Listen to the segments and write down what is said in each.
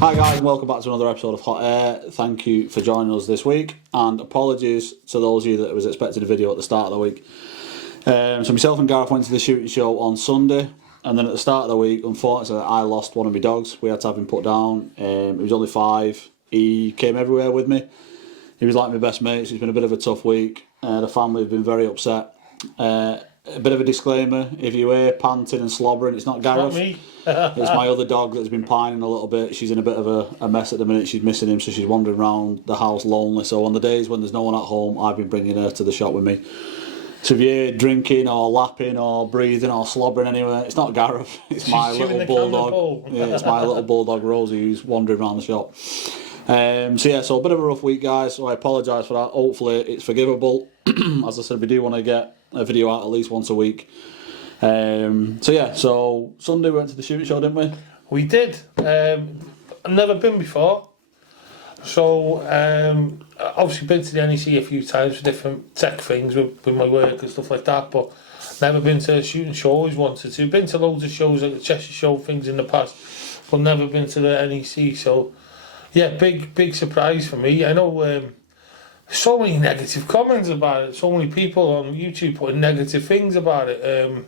Hi guys, and welcome back to another episode of Hot Air. Thank you for joining us this week, and apologies to those of you that was expecting a video at the start of the week. So myself and Gareth went to the shooting show on Sunday, and then at the start of the week, unfortunately, I lost one of my dogs. We had to have him put down. He was only 5. He came everywhere with me. He was like my best mate, so it's been a bit of a tough week. The family have been very upset. A bit of a disclaimer, if you hear panting and slobbering, it's not Gareth. Not me. It's my other dog that's been pining a little bit. She's in a bit of a mess at the minute. She's missing him, so she's wandering around the house lonely. So on the days when there's no one at home, I've been bringing her to the shop with me. So if you hear drinking or lapping or breathing or slobbering anywhere, it's not Gareth. It's my little bulldog. Yeah, it's my little bulldog Rosie who's wandering around the shop. So a bit of a rough week, guys. So I apologise for that. Hopefully it's forgivable. As I said, we do want to get a video out at least once a week. So Sunday we went to the shooting show, didn't we? We did. I've never been before. So, obviously been to the NEC a few times for different tech things with my work and stuff like that, but never been to a shooting show, always wanted to. Been to loads of shows like the Cheshire Show things in the past, but never been to the NEC, so yeah, big surprise for me. I know so many negative comments about it, so many people on YouTube putting negative things about it.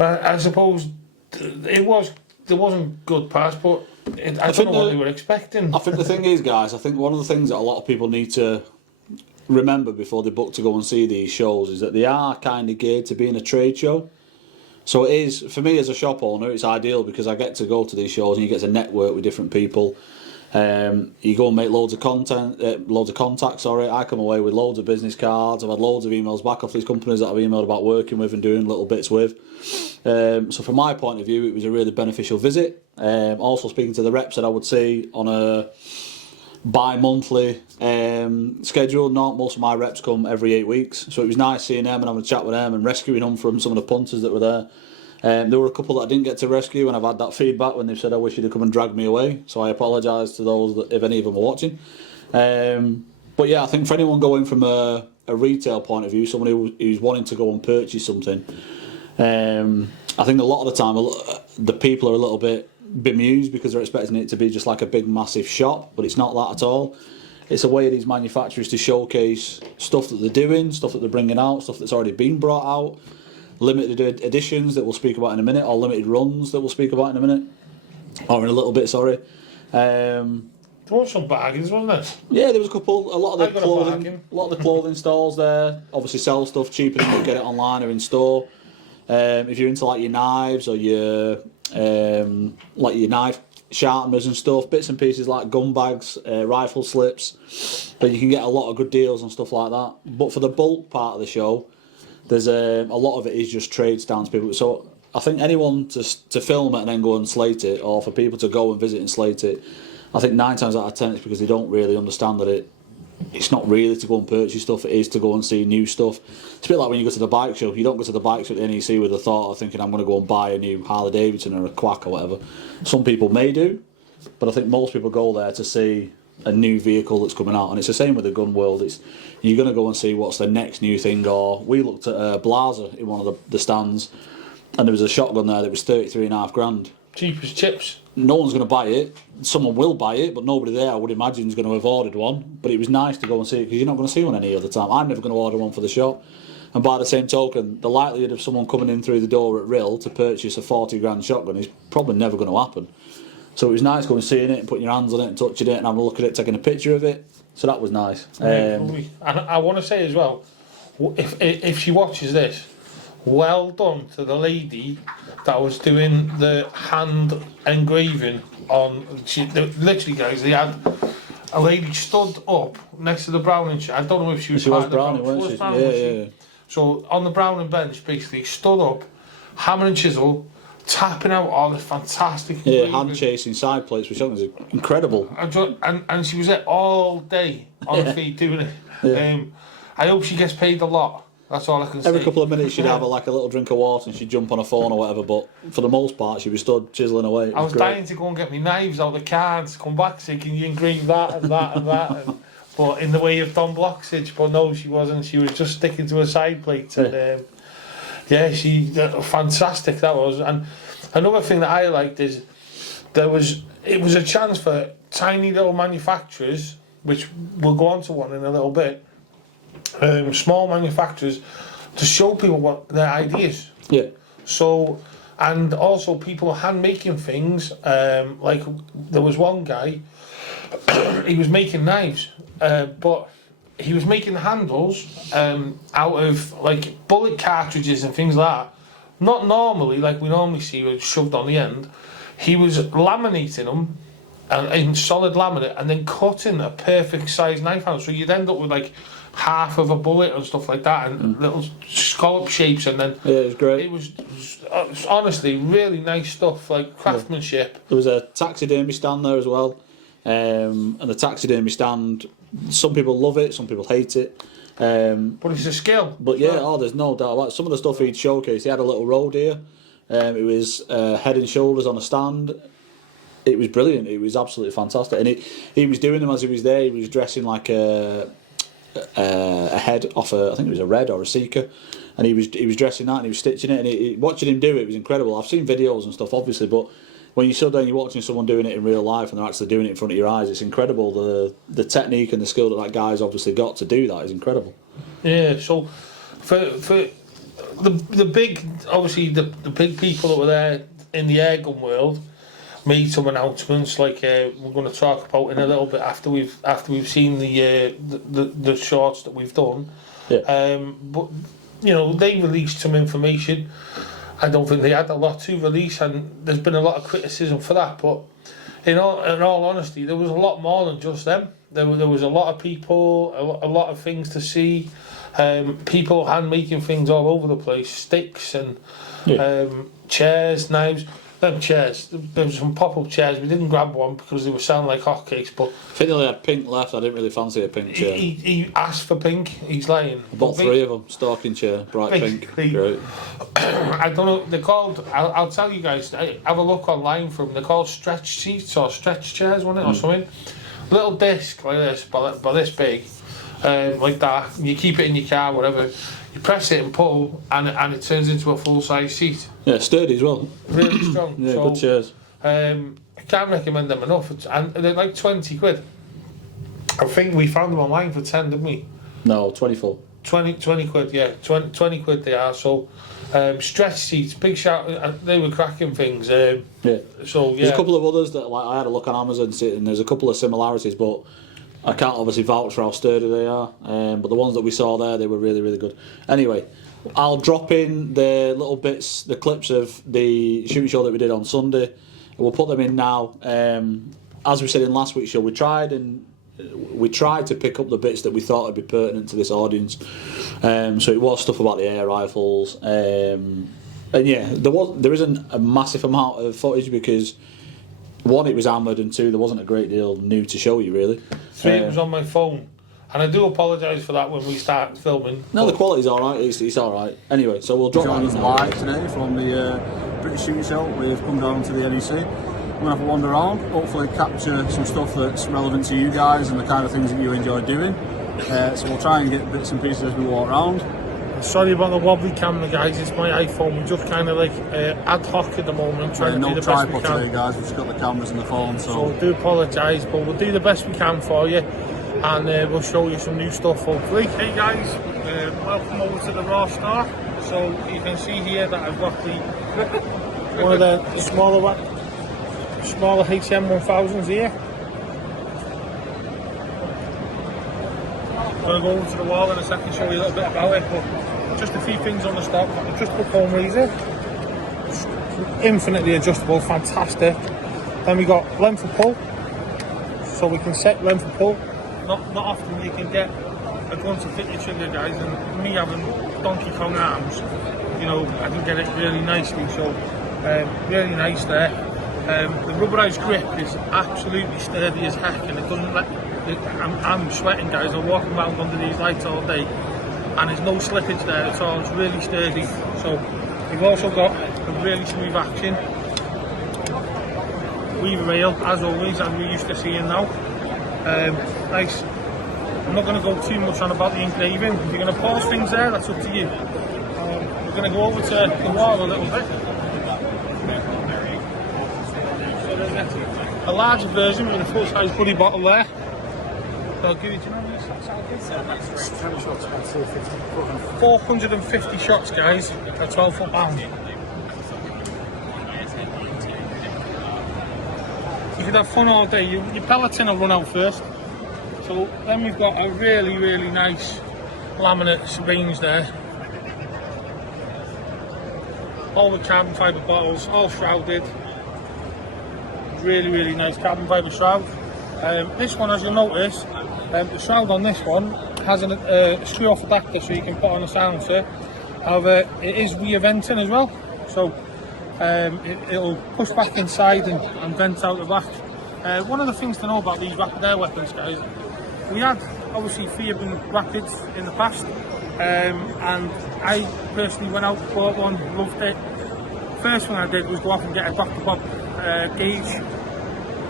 I suppose there wasn't good parts, but I don't know what they were expecting. I think the thing is, guys, I think one of the things that a lot of people need to remember before they book to go and see these shows is that they are kind of geared to being a trade show. So it is, for me as a shop owner, it's ideal because I get to go to these shows and you get to network with different people. You go and make loads of contacts. I come away with loads of business cards. I've had loads of emails back off these companies that I've emailed about working with and doing little bits with. So from my point of view, it was a really beneficial visit. Also speaking to the reps that I would see on a bi-monthly schedule. Not most of my reps come every 8 weeks, so it was nice seeing them and having a chat with them and rescuing them from some of the punters that were there. There were a couple that I didn't get to rescue, and I've had that feedback when they've said I wish you'd have come and dragged me away, so I apologise to those that, if any of them are watching. But yeah, I think for anyone going from a retail point of view, someone who's wanting to go and purchase something, I think a lot of the time the people are a little bit bemused because they're expecting it to be just like a big massive shop, but it's not that at all. It's a way of these manufacturers to showcase stuff that they're doing, stuff that they're bringing out, stuff that's already been brought out, limited editions that we'll speak about in a minute, or limited runs that we'll speak about in a minute, or in a little bit, sorry. There were some bargains, wasn't there? Yeah, there was a couple. A lot of the clothing stores there obviously sell stuff cheaper than you can get it online or in store. If you're into like your knives or your knife sharpeners and stuff, bits and pieces like gun bags, rifle slips, but you can get a lot of good deals and stuff like that. But for the bulk part of the show, there's a lot of it is just trade stands people. So I think anyone to film it and then go and slate it, or for people to go and visit and slate it, I think 9 times out of 10 it's because they don't really understand that it's not really to go and purchase stuff, it is to go and see new stuff. It's a bit like when you go to the bike show. You don't go to the bike show at the NEC with the thought of thinking I'm going to go and buy a new Harley Davidson or a Quack or whatever. Some people may do, but I think most people go there to see a new vehicle that's coming out, and it's the same with the gun world. You're going to go and see what's the next new thing. Or we looked at a Blazer in one of the stands, and there was a shotgun there that was 33.5 grand. Cheap as chips. No one's going to buy it. Someone will buy it, but nobody there, I would imagine, is going to have ordered one. But it was nice to go and see it because you're not going to see one any other time. I'm never going to order one for the shop. And by the same token, the likelihood of someone coming in through the door at Rill to purchase a 40 grand shotgun is probably never going to happen. So it was nice going and seeing it and putting your hands on it and touching it and having a look at it, taking a picture of it. So that was nice. And I want to say as well, if she watches this, well done to the lady that was doing the hand engraving on. Literally, guys, they had a lady stood up next to the Browning chair. I don't know if she was part of the Browning, wasn't she? Yeah. So on the Browning bench, basically stood up, hammer and chisel, tapping out all the fantastic. Yeah, hand chasing side plates, which was incredible. And she was there all day on her feet doing it. Yeah. I hope she gets paid a lot. That's all I can say. Every couple of minutes she'd have a little drink of water and she'd jump on a phone or whatever, but for the most part she was stood chiselling away. I was dying to go and get my knives out of the cards, come back, say, can you engrave that and that and that? But in the way of Don Bloxage, but no, she wasn't. She was just sticking to her side plate. And fantastic that was. And another thing that I liked is it was a chance for tiny little manufacturers, which we'll go on to one in a little bit, small manufacturers, to show people what their ideas. Yeah. So, and also people hand making things, like there was one guy, he was making knives, but he was making the handles out of like bullet cartridges and things like that. Not normally, like we normally see, with shoved on the end. He was laminating them in solid laminate and then cutting a perfect size knife handle. So you'd end up with like half of a bullet and stuff like that, and little scallop shapes, and then Yeah, it was great. it was honestly really nice stuff, like craftsmanship. There was a taxidermy stand there as well, and the taxidermy stand, some people love it, some people hate it. But it's a skill. But yeah, there's no doubt about it. Some of the stuff he'd showcased, he had a little road here. It was head and shoulders on a stand. It was brilliant. It was absolutely fantastic. And he was doing them as he was there. He was dressing like a head off I think it was a red or a seeker, and he was dressing that and he was stitching it. And watching him do it was incredible. I've seen videos and stuff, obviously, but when you sit down, you're watching someone doing it in real life and they're actually doing it in front of your eyes. It's incredible. The technique and the skill that guy's obviously got to do that is incredible. Yeah. So for the big, obviously the big people that were there in the airgun world made some announcements, like we're going to talk about in a little bit after we've seen the shorts that we've done. Yeah. But you know, they released some information. I don't think they had a lot to release, and there's been a lot of criticism for that. But in all honesty, there was a lot more than just them. There was a lot of people, a lot of things to see. People hand making things all over the place, sticks and chairs, knives. Them chairs, there was some pop-up chairs. We didn't grab one because they were sounding like hotcakes. But I think they only had pink left. I didn't really fancy a pink chair. He asked for pink. He's lying. I bought 3 of them. Stalking chair, bright pink. Great. I don't know. They're called. I'll tell you guys. Have a look online for them. They're called stretch seats or stretch chairs, wasn't it, or something? Little disc like this, but this big, like that. You keep it in your car, whatever. You press it and pull, and it turns into a full-size seat. Yeah, sturdy as well. Really strong. Yeah, so, good chairs. I can't recommend them enough. And they're like 20 quid. I think we found them online for 10, didn't we? No, 24. 20 quid, yeah. 20 quid they are. So, stretch seats, big shout. They were cracking things. Yeah. So, yeah. There's a couple of others that I had a look on Amazon, and there's a couple of similarities, but I can't obviously vouch for how sturdy they are. But the ones that we saw there, they were really, really good. Anyway, I'll drop in the little bits, the clips of the shooting show that we did on Sunday. We'll put them in now. As we said in last week's show, we tried to pick up the bits that we thought would be pertinent to this audience. So it was stuff about the air rifles. And yeah, there isn't a massive amount of footage because 1, it was hammered, and 2, there wasn't a great deal new to show you really. 3, it was on my phone. And I do apologise for that when we start filming. No, the quality's alright, it's alright. Anyway, so we'll drop that in live today from the British Shooting Show. We've come down to the NEC. We're going to have a wander around, hopefully capture some stuff that's relevant to you guys and the kind of things that you enjoy doing. So we'll try and get bits and pieces as we walk around. Sorry about the wobbly camera, guys. It's my iPhone. We're just kind of like ad hoc at the moment, trying to do the best we can. No tripod today, guys. We've just got the cameras and the phone. So I do apologise, but we'll do the best we can for you, and we'll show you some new stuff, hopefully. Hey guys, welcome over to the Raw Store. So you can see here that I've got one of the smaller HM1000s here. I'm going to go over to the wall in a second, show you a little bit about it, but just a few things on the stock. Adjustable cone razor, infinitely adjustable, fantastic. Then we got length of pull, so we can set length of pull. Not often you can get a gun to fit your trigger, guys, and me having Donkey Kong arms, you know, I can get it really nicely, so really nice there. The rubberized grip is absolutely sturdy as heck, and it doesn't let. I'm sweating, guys. I'm walking around under these lights all day, and there's no slippage there at all. It's really sturdy. So we've also got a really smooth action weaver rail, as always, as we're used to seeing now. Nice. I'm not going to go too much on about the engraving. If you're going to pause things there, that's up to you. We're going to go over to the wall a little bit. So there's a larger version with a full-size buddy bottle there. So I'll give you, do you know this? 450 shots, guys, at 12 foot pound. You could have fun all day. Your pelletin will run out first. So then we've got a really, really nice laminate syringe there. All the carbon fibre bottles, all shrouded. Really, really nice carbon fibre shroud. This one, as you'll notice, the shroud on this one has a screw-off adapter so you can put on a silencer. However, it is rear venting as well, so it'll push back inside and vent out the back. One of the things to know about these rapid air weapons, guys, we had obviously 3 of them rapids in the past, and I personally went out, bought one, loved it. First thing I did was go off and get a Dr. Bob gauge,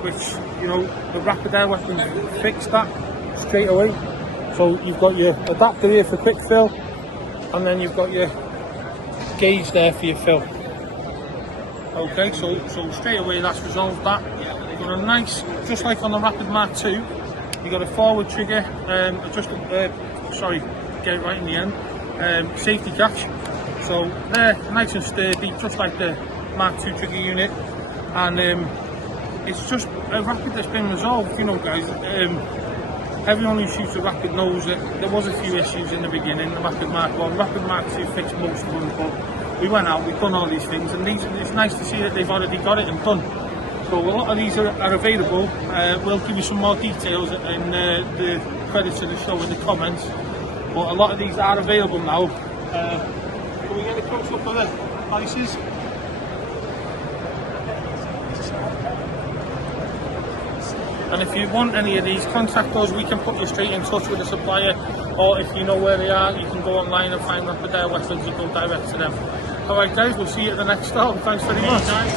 which, you know, the rapid air weapons fixed that straight away. So you've got your adapter here for quick fill, and then you've got your gauge there for your fill. Okay, so straight away that's resolved that. You've got a nice, just like on the Rapid Mark II, you've got a forward trigger, get it right in the end, safety catch. So they're nice and sturdy, just like the Mark II trigger unit, and it's just a Rapid that's been resolved, you know, guys. Everyone who shoots a Rapid knows that there was a few issues in the beginning. The Rapid Mark I, Rapid Mark II fixed most of them, but we went out, we've done all these things, and it's nice to see that they've already got it and done. So a lot of these are available. We'll give you some more details in the credits of the show in the comments, but a lot of these are available now. Can we get a close up of the prices? And if you want any of these, contact us. We can put you straight in touch with the supplier, or if you know where they are, you can go online and find Rapid Air Weapons and go direct to them. Alright guys, we'll see you at the next stop. Thanks very much. Guys,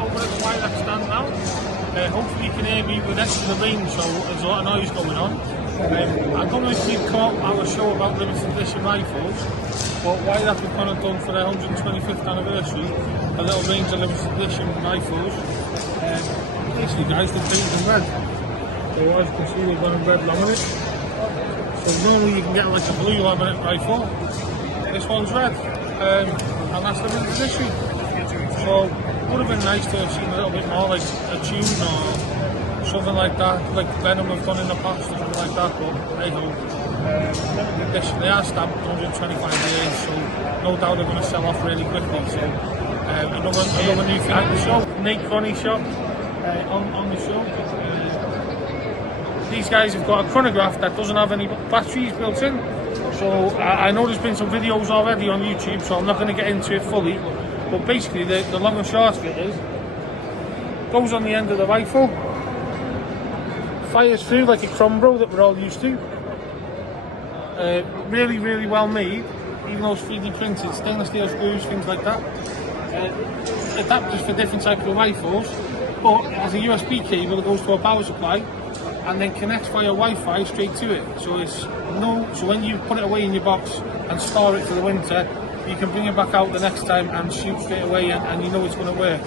over at the Lilac stand now. Hopefully you can hear me with next to the rain, so there's a lot of noise going on. I don't know if you've caught our show about limited edition rifles, but why that we've kind of done for their 125th anniversary, a little range of limited edition rifles. Basically guys, they're painted in red. So as you can see, we've got a red laminate. So normally you can get like a blue laminate rifle. This one's red, and that's the limited edition. So it would have been nice to have seen a little bit more like a tune or something like that, like Venom have done in the past or something like that, but hey ho. Limited edition, they are stamped 125 years, so no doubt they're going to sell off really quickly. So another new thing at the show, Nate Connie shop on the show. These guys have got a chronograph that doesn't have any batteries built in. So I know there's been some videos already on YouTube, so I'm not going to get into it fully. But basically the long and short of it is, goes on the end of the rifle, fires through like a Crombro that we're all used to. Really, really well made, even though it's 3D printed, stainless steel screws, things like that. Adapters for different types of rifles, but it has a USB cable that goes to a power supply and then connects via Wi-Fi straight to it. So so when you put it away in your box and store it for the winter, you can bring it back out the next time and shoot straight away, and you know it's going to work.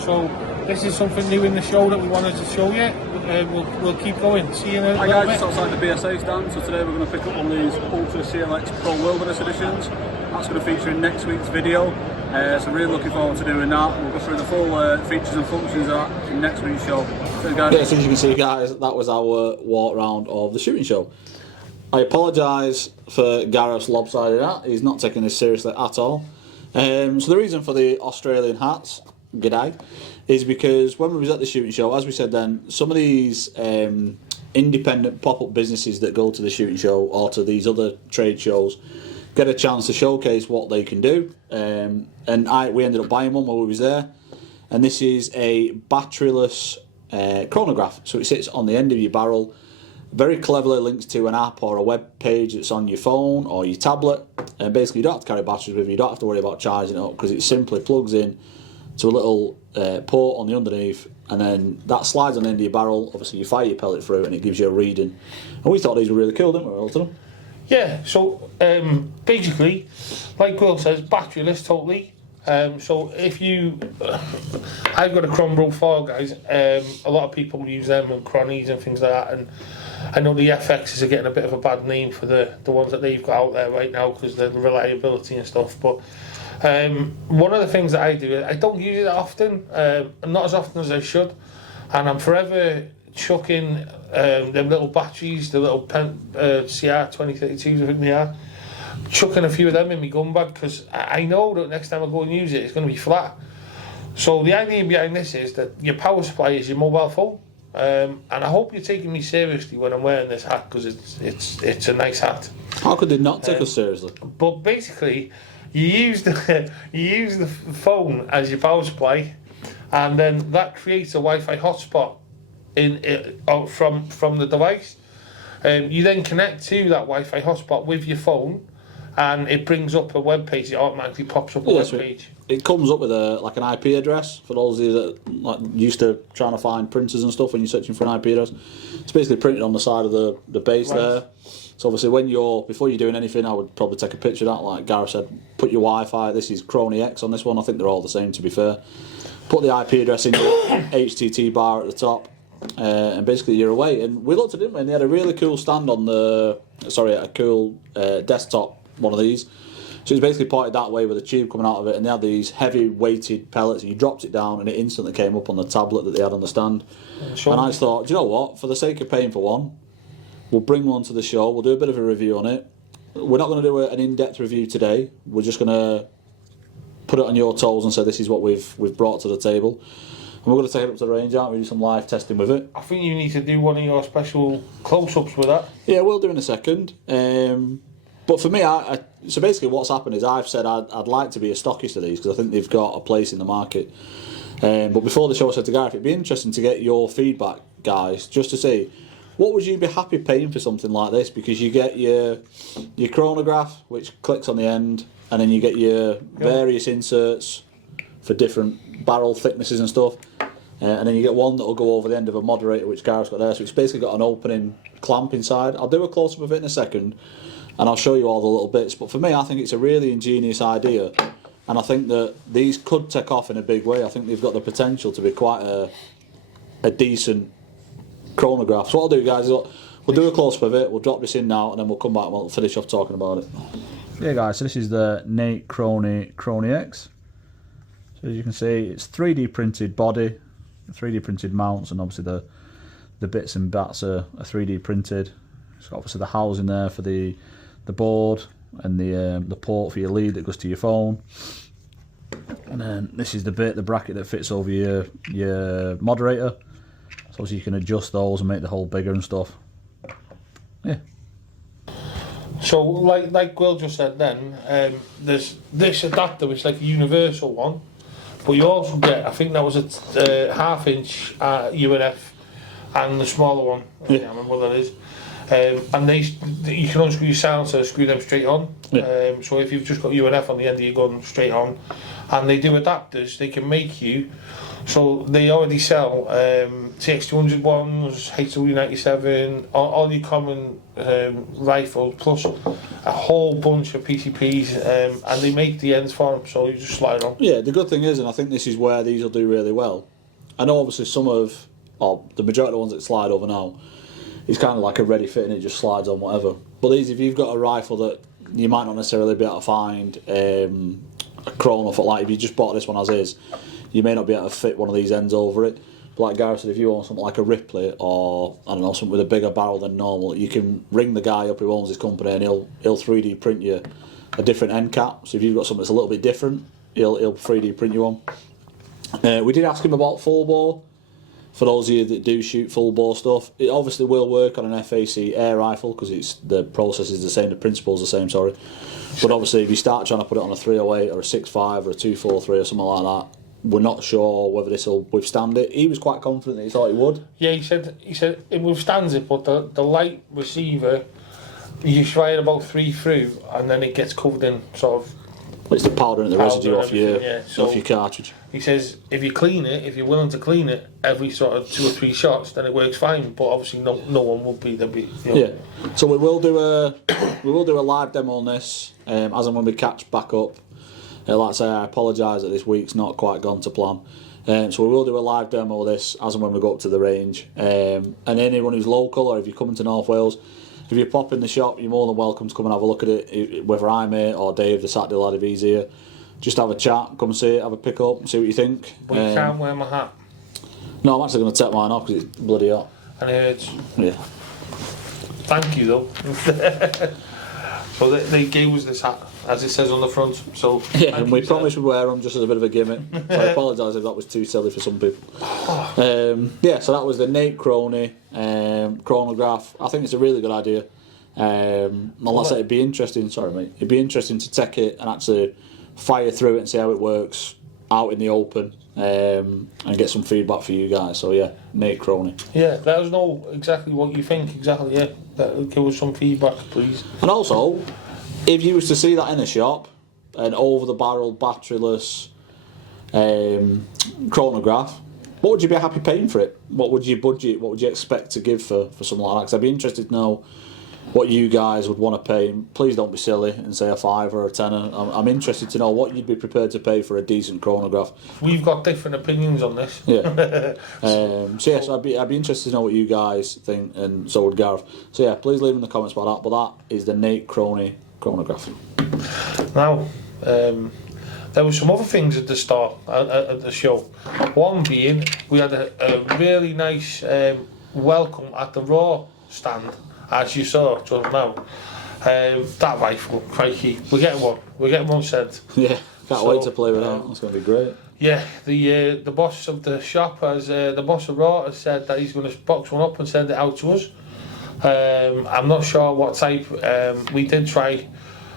So this is something new in the show that we wanted to show you. We'll keep going. See you in a Hi little guys, bit. just outside the BSA stand. So today we're going to pick up one of these Ultra CLX Pro Wilderness editions. That's going to feature in next week's video. So really looking forward to doing that. We'll go through the full features and functions of that in next week's show. So guys. Yes, as you can see guys, that was our walk round of the shooting show. I apologise for Gareth's lopsided hat, he's not taking this seriously at all. So the reason for the Australian hats, g'day, is because when we was at the shooting show, as we said then, some of these independent pop-up businesses that go to the shooting show or to these other trade shows get a chance to showcase what they can do, and we ended up buying one while we was there, and this is a batteryless chronograph, so it sits on the end of your barrel, very cleverly links to an app or a web page that's on your phone or your tablet, and basically you don't have to carry batteries with you, you don't have to worry about charging it up, because it simply plugs in to a little port on the underneath, and then that slides on the end of your barrel. Obviously you fire your pellet through and it gives you a reading, and we thought these were really cool, didn't we, Elton? Yeah, so basically, like Will says, batteryless totally. So if you, I've got a Chronograph 4, guys. A lot of people use them and Chronies and things like that, and I know the FXs are getting a bit of a bad name for the ones that they've got out there right now because of the reliability and stuff. But one of the things that I do, I don't use it often, not as often as I should, and I'm forever chucking them little batteries, the little CR 2032s, I think they are. Chucking a few of them in my gun bag because I know that next time I go and use it, it's going to be flat. So the idea behind this is that your power supply is your mobile phone, and I hope you're taking me seriously when I'm wearing this hat because it's a nice hat. How could they not take us seriously? But basically, you use the phone as your power supply, and then that creates a Wi-Fi hotspot from the device. You then connect to that Wi-Fi hotspot with your phone, and it brings up a web page. It automatically pops up a web page. It comes up with like an IP address for those of you that like used to trying to find printers and stuff when you're searching for an IP address. It's basically printed on the side of the base there. So obviously before you're doing anything, I would probably take a picture of that. Like Gareth said, put your Wi-Fi. This is Chrony X on this one. I think they're all the same, to be fair. Put the IP address in your HTT bar at the top. And basically you're away. And we looked at it, and they had a really cool stand on a cool desktop one of these. So it's basically pointed that way with a tube coming out of it, and they had these heavy weighted pellets, and you dropped it down and it instantly came up on the tablet that they had on the stand. And I just thought, do you know what, for the sake of paying for one, we'll bring one to the show, we'll do a bit of a review on it. We're not going to do an in-depth review today, we're just going to put it on your toes and say this is what we've brought to the table. And we're going to take it up to the range, aren't we? Do some live testing with it. I think you need to do one of your special close-ups with that. Yeah, we'll do in a second. But for me, so basically what's happened is I've said I'd like to be a stockist of these because I think they've got a place in the market. But before the show, I said to Gareth, it'd be interesting to get your feedback, guys, just to see what would you be happy paying for something like this, because you get your chronograph, which clicks on the end, and then you get your various inserts for different barrel thicknesses and stuff. And then you get one that will go over the end of a moderator, which Gareth's got there. So it's basically got an opening clamp inside. I'll do a close-up of it in a second, and I'll show you all the little bits. But for me, I think it's a really ingenious idea, and I think that these could take off in a big way. I think they've got the potential to be quite a decent chronograph. So what I'll do, guys, is we'll do a close-up of it, we'll drop this in now, and then we'll come back and we'll finish off talking about it. Yeah, guys, so this is the Nate Chrony X. So as you can see, it's 3D printed body, 3D printed mounts, and obviously the bits and bats are 3D printed. It's got obviously the housing there for the board, and the port for your lead that goes to your phone. And then this is the bracket that fits over your moderator. So obviously you can adjust those and make the hole bigger and stuff. Yeah. So like Will just said then, there's this adapter which is like a universal one, but you also get, I think that was a 1/2 inch UNF and the smaller one, I can't remember what that is. And you can unscrew your silencer, screw them straight on. Yeah. So if you've just got UNF on the end of your gun, straight on. And they do adapters, they can make you, so they already sell CX200 ones, HW97, all your common rifles, plus a whole bunch of PCPs, and they make the ends for them, so you just slide on. Yeah, the good thing is, and I think this is where these will do really well, I know obviously the majority of the ones that slide over now, it's kind of like a ready fit and it just slides on whatever. But these, if you've got a rifle that you might not necessarily be able to find a chrono for, like if you just bought this one as is, you may not be able to fit one of these ends over it. But like Gareth said, if you want something like a Ripley or I don't know, something with a bigger barrel than normal, you can ring the guy up who owns this company and he'll 3D print you a different end cap. So if you've got something that's a little bit different, he'll 3D print you one. We did ask him about full bore. For those of you that do shoot full bore stuff, it obviously will work on an FAC air rifle because the process is the same, the principle is the same, sorry. But obviously if you start trying to put it on a 308 or a 6.5 or a 243 or something like that, we're not sure whether this will withstand it. He was quite confident that he thought it would. Yeah, he said it withstands it, but the light receiver, you fire about 3 through and then it gets covered in sort of... It's the powder and the residue off your cartridge. He says if you clean it, if you're willing to clean it every sort of 2 or 3 shots, then it works fine. But obviously, no one would be. Yeah. So we will do a live demo on this as and when we catch back up. Like I say, I apologise that this week's not quite gone to plan. So we will do a live demo of this as and when we go up to the range. And anyone who's local, or if you're coming to North Wales, if you pop in the shop, you're more than welcome to come and have a look at it, whether I'm here or Dave, the Saturday lad, if he's here. Just have a chat, come see it, have a pick up, see what you think. But you can't wear my hat. No, I'm actually going to take mine off because it's bloody hot. And it hurts. Yeah. Thank you though. So they gave us this hat, as it says on the front. So yeah, and we promised we'd wear them just as a bit of a gimmick. So I apologise if that was too silly for some people. Yeah, so that was the Nate Crony chronograph. I think it's a really good idea. Like I said, it'd be interesting. Sorry, mate. It'd be interesting to take it and actually fire through it and see how it works out in the open, and get some feedback for you guys. So yeah, Nate Crony. Yeah, let us know exactly what you think. Exactly, yeah. Give us some feedback, please. And also, if you was to see that in a shop, an over-the-barrel batteryless chronograph, what would you be happy paying for it? What would you budget? What would you expect to give for something like that? Because I'd be interested to know what you guys would want to pay. Please don't be silly and say a $5 or a $10. I'm interested to know what you'd be prepared to pay for a decent chronograph. We've got different opinions on this. Yeah. So yes, I'd be interested to know what you guys think, and so would Gareth. So yeah, please leave in the comments about that. But that is the Nate Crony chronograph. Now, there were some other things at the start at the show. One being, we had a really nice welcome at the Raw stand, as you saw just now. That rifle, crikey, we're getting one sent. Yeah, can't wait to play with that. That's going to be great. Yeah, the boss of the shop the boss of Raw has said that he's going to box one up and send it out to us. I'm not sure what type. We did try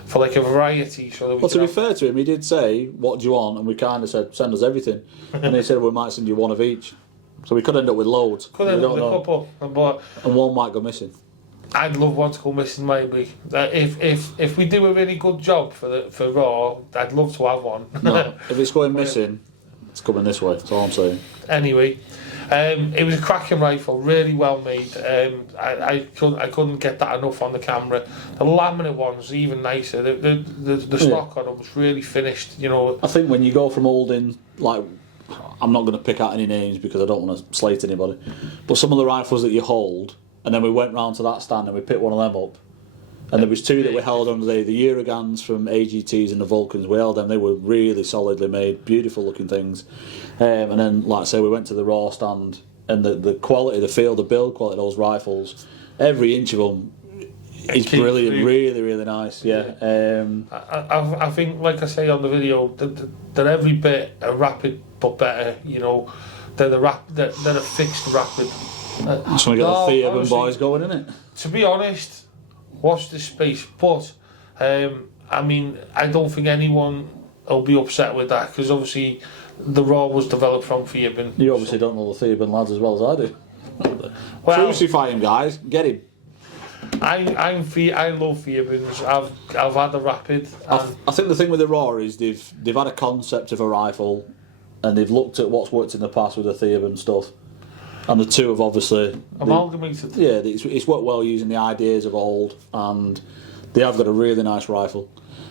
for like a variety. So that we to be fair to him, he did say, "What do you want?" And we kind of said, "Send us everything." And he said, "We might send you one of each." So we could end up with loads. Could end up with a couple, but and one might go missing. I'd love one to go missing, maybe. If we do a really good job for Raw, I'd love to have one. No, if it's going missing, it's coming this way. That's all I'm saying. Anyway, it was a cracking rifle, really well made. I couldn't get that enough on the camera. The laminate one's even nicer. The stock on it was really finished. You know. I think when you go from holding, like, I'm not going to pick out any names because I don't want to slate anybody, but some of the rifles that you hold. And then we went round to that stand and we picked one of them up. And there was two that we held on the Uragans from AGTs and the Vulcans. We held them. They were really solidly made, beautiful looking things. And then, like I say, we went to the Raw stand, and the quality, the feel, the build quality of those rifles, every inch of them is brilliant. Really, really nice. Yeah. I think, like I say on the video, they're every bit a rapid but better. You know, they're a fixed rapid. That's when we got the Theoban boys going, isn't it? To be honest, watch this space. But I mean, I don't think anyone will be upset with that, because obviously the Raw was developed from Theoban. You obviously don't know the Theoban lads as well as I do. Well, crucify him, guys. Get him. I love Theobans. I've had a rapid. I think the thing with the Raw is they've had a concept of a rifle, and they've looked at what's worked in the past with the Theoban stuff. And the two have obviously amalgamated. Yeah, it's worked well using the ideas of old, and they have got a really nice rifle.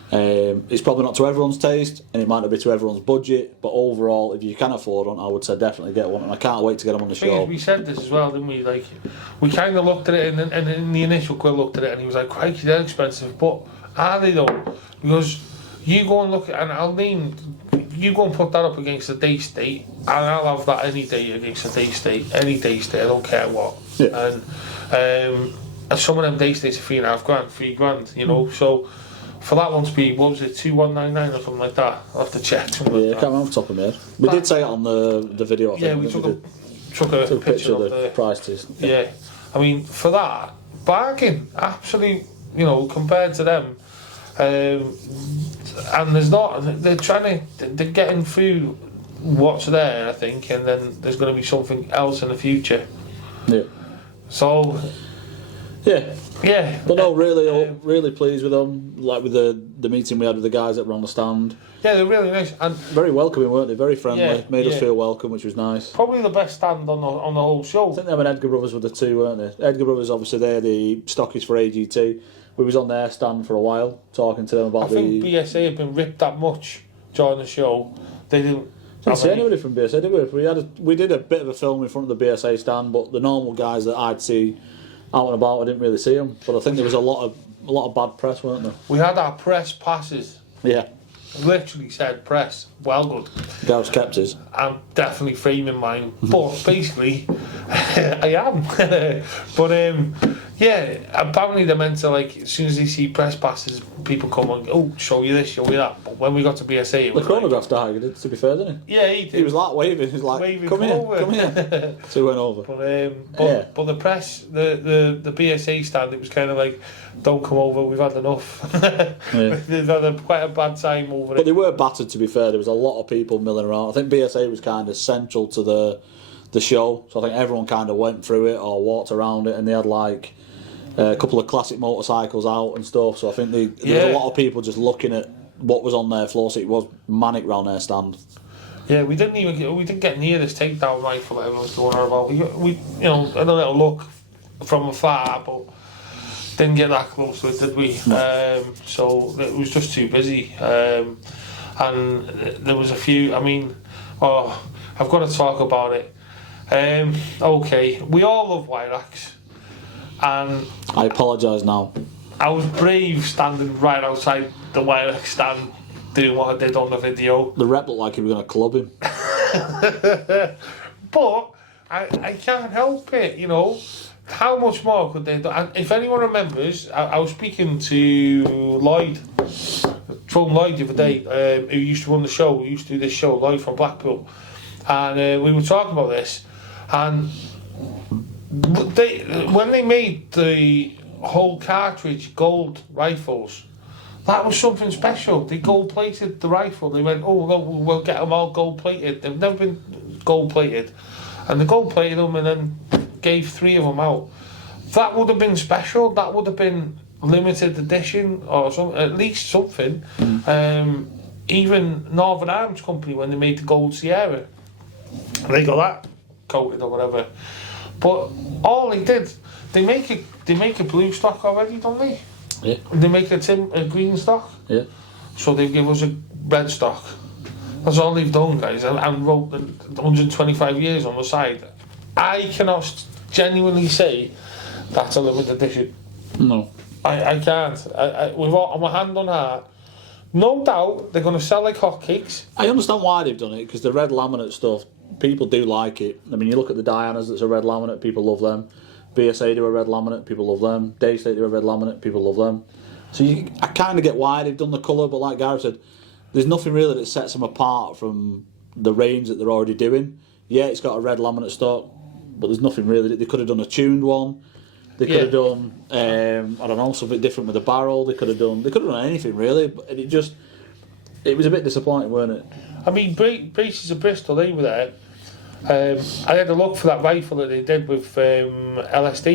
It's probably not to everyone's taste, and it might not be to everyone's budget, but overall, if you can afford one, I would say definitely get one, and I can't wait to get them on the show. We said this as well, didn't we? Like, we kind of looked at it, and in the initial Quill looked at it, and he was like, "Crikey, they're expensive," but are they though? Because you go and look at, and I'll name. You go and put that up against a day state, and I'll have that any day against a day state, any day state. I don't care what. Yeah. And some of them day states are $3,500, $3,000. You know, so for that one to be, what was it, 2199 or something like that? I'll have to check. Yeah, I can't remember off the top of my head. We did say it on the video. I think. Yeah, we took a picture of the prices. Yeah, I mean, for that bargain, absolutely. You know, compared to them. And there's not. They're getting through what's there, I think, and then there's going to be something else in the future. Yeah. So. Yeah. But no, really pleased with them. Like with the meeting we had with the guys that were on the stand. Yeah, they're really nice and very welcoming, weren't they? Very friendly. Yeah, made us feel welcome, which was nice. Probably the best stand on the whole show. I think them and Edgar Brothers were the two, weren't they? Edgar Brothers, obviously, they're the stockists for AGT. We was on their stand for a while, talking to them about I think BSA have been ripped that much during the show, they didn't. Didn't see anybody from BSA, did we? We did a bit of a film in front of the BSA stand, but the normal guys that I'd see out and about, I didn't really see them. But I think there was a lot of bad press, weren't there? We had our press passes. Yeah. Literally said press, well good. Gareth kept his. I'm definitely framing mine, but basically, I am. But yeah, apparently they're meant to, like, as soon as they see press passes, people come and oh, show you this, show you that. But when we got to BSA, it was the Chronograph died, to be fair, didn't he? Yeah, he did. He was like waving. He was like, waving, come here. So he went over. But the press, the BSA stand, it was kind of like, don't come over, we've had enough. Yeah. They've had quite a bad time over it. But they were battered, to be fair. There was a lot of people milling around. I think BSA was kind of central to the show, so I think everyone kind of went through it or walked around it, and they had like a couple of classic motorcycles out and stuff. So I think there was a lot of people just looking at what was on their floor, so it was manic round their stand. Yeah, we didn't get near this takedown rifle that everyone's going on about. We had a little look from afar, but didn't get that close to it, did we? No. So it was just too busy. And there was a few. I mean, I've got to talk about it. Okay, we all love Wyrax, and I apologise now. I was brave standing right outside the Wyrax stand doing what I did on the video. The rep looked like he was going to club him. But I can't help it, you know. How much more could they do? And if anyone remembers, I was speaking to Lloyd, from Lloyd the other day, who used to run the show, who used to do this show, Lloyd from Blackpool. And we were talking about this, and when they made the whole cartridge gold rifles, that was something special. They gold plated the rifle. They went, oh, we'll get them all gold plated. They've never been gold plated, and they gold plated them and then gave 3 of them out. That would have been special. That would have been limited edition or something, at least something. Even Northern Arms Company, when they made the Gold Sierra, they got that coated or whatever. But all they did, they make a blue stock already, don't they? Yeah. They make a green stock. Yeah. So they give us a red stock. That's all they've done, guys, and wrote 125 years on the side. I cannot genuinely say that's a limited edition. No. I can't. On my hand on heart, no doubt they're going to sell like hotcakes. I understand why they've done it, because the red laminate stuff, people do like it. I mean, you look at the Dianas, that's a red laminate, people love them. BSA do a red laminate, people love them. Daystate do a red laminate, people love them. So I kind of get why they've done the colour, but like Gareth said, there's nothing really that sets them apart from the range that they're already doing. Yeah, it's got a red laminate stock, but there's nothing really. They could have done a tuned one. They could have done, I don't know, something different with the barrel. They could have done anything really. But it was a bit disappointing, weren't it? I mean, Braces of Bristol, they were there. I had a look for that rifle that they did with LSD.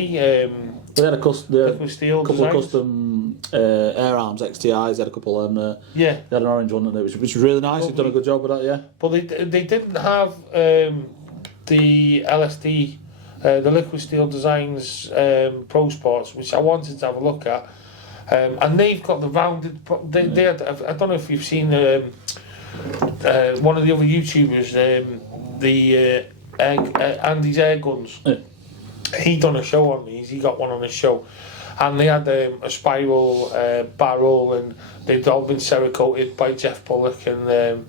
They had a couple of custom air arms XTIs. They had a couple of them. Yeah. They had an orange one, which was really nice. They've done a good job with that, yeah. But they didn't have the LSD, the Liquid Steel Designs Pro Sports, which I wanted to have a look at. And they've got the rounded. They had, I don't know if you've seen one of the other YouTubers, Andy's Air Guns. Yeah. He done a show on these. He got one on his show, and they had a spiral barrel, and they'd all been cerakoted by Jeff Bullock. And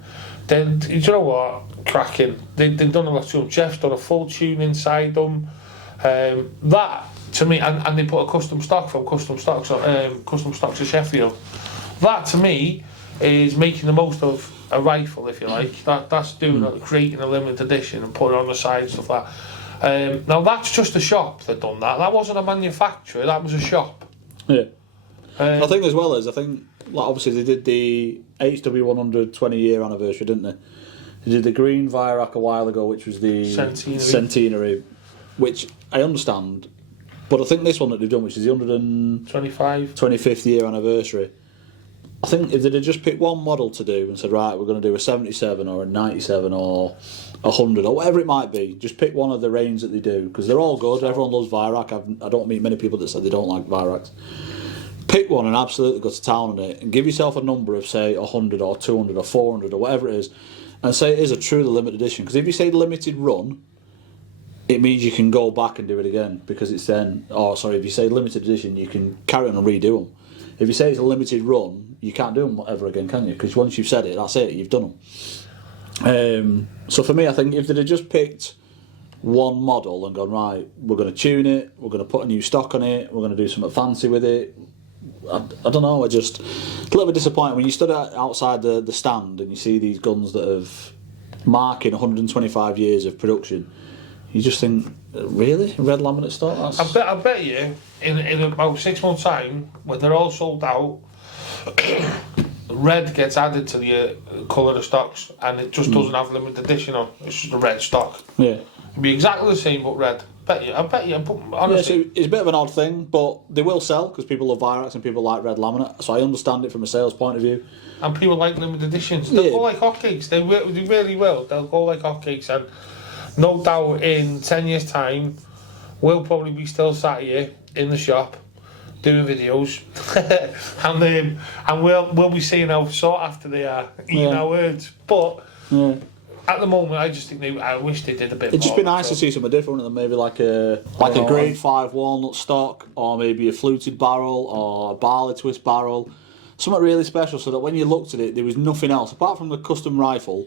then, you know what, cracking. They've done a lot to them. Jeff's done a full tune inside them. That to me, and they put a custom stock from Custom Stocks of Sheffield. That to me is making the most of a rifle, if you like. That's doing creating a limited edition and putting it on the side, stuff like that. Now that's just a shop that done that. That wasn't a manufacturer. That was a shop. Yeah. I think as well as obviously they did the HW 100 20-year anniversary, didn't they? They did the green Vyrak a while ago, which was the centenary, which I understand. But I think this one that they've done, which is the 25th year anniversary, I think if they'd have just picked one model to do and said, right, we're going to do a 77 or a 97 or a 100 or whatever it might be, just pick one of the range that they do, because they're all good. Everyone loves Vyrak. I don't meet many people that said they don't like Vyraks. pick one and absolutely go to town on it, and give yourself a number of, say, 100 or 200 or 400 or whatever it is, and say it is a truly limited edition. Because if you say limited run, it means you can go back and do it again, because it's then, if you say limited edition, you can carry on and redo them. If you say it's a limited run, you can't do them ever again, can you? Because once you've said it, that's it, you've done them. So for me, I think if they'd have just picked one model and gone, right, we're going to tune it, we're going to put a new stock on it, we're going to do something fancy with it, I don't know, a little bit disappointed when you stood outside the stand and you see these guns that have marking 125 years of production. You just think, really? Red laminate stock? I bet you, in about 6 months' time, when they're all sold out, red gets added to the colour of stocks, and it just doesn't have limited edition on. It's just a red stock. Yeah. It'll be exactly the same, but red. I bet you. Honestly, yeah, so it's a bit of an odd thing, but they will sell because people love Virax and people like red laminate. So I understand it from a sales point of view. And people like limited editions. They'll go like hotcakes. They really will. They'll go like hotcakes, and no doubt in 10 years' time, we'll probably be still sat here in the shop doing videos, and we'll be seeing how sought after they are, eating our words. But at the moment, I just think I wish they did a bit more. It'd just be nice to see something different than maybe like a grade 5 walnut stock, or maybe a fluted barrel, or a barley twist barrel. Something really special, so that when you looked at it, there was nothing else apart from the custom rifle.